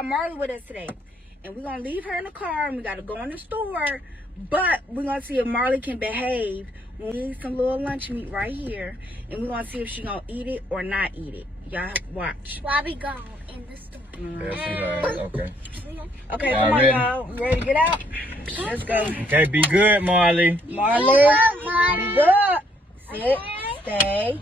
got Marley with us today. And we're going to leave her in the car and we got to go in the store. But we're going to see if Marley can behave. We need some little lunch meat right here. And we're going to see if she's going to eat it or not eat it. Y'all watch. While we go in the store. Okay. Okay, come on, y'all. Ready to get out? Let's go. Okay, be good, Marley. Marley, be good. Sit, stay.